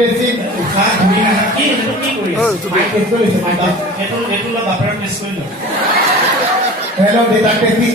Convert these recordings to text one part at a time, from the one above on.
টেষ্টি খা ঘূৰি নাহা কি সেইটো কি কৰি আছে মাইক টেষ্ট কৰিছে মাইক সেইটো অলপ বাপেৰে প্লেচ কৰি লওঁ হেল্ল' দেউতাক টেষ্টি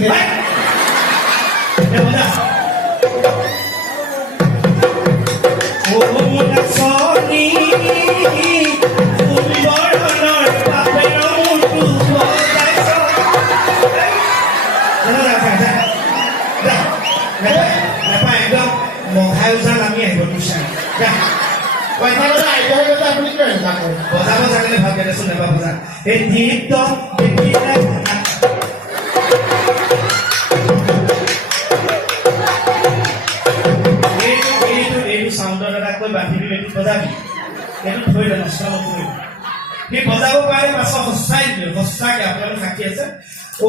বজাব জানিলে ভালকে দেচোন এবাৰ বজা এই নৃত্য এইটো চাউণ্ডৰ এটাকৈ বান্ধিবি এইটো বজাবি এইটো থৈ দে নষ্ট নকৰিবি সি বজাব পাৰে পাছত সঁচাই দিলো সঁচাকে আপোনালোক সাক্ষী আছে ঐ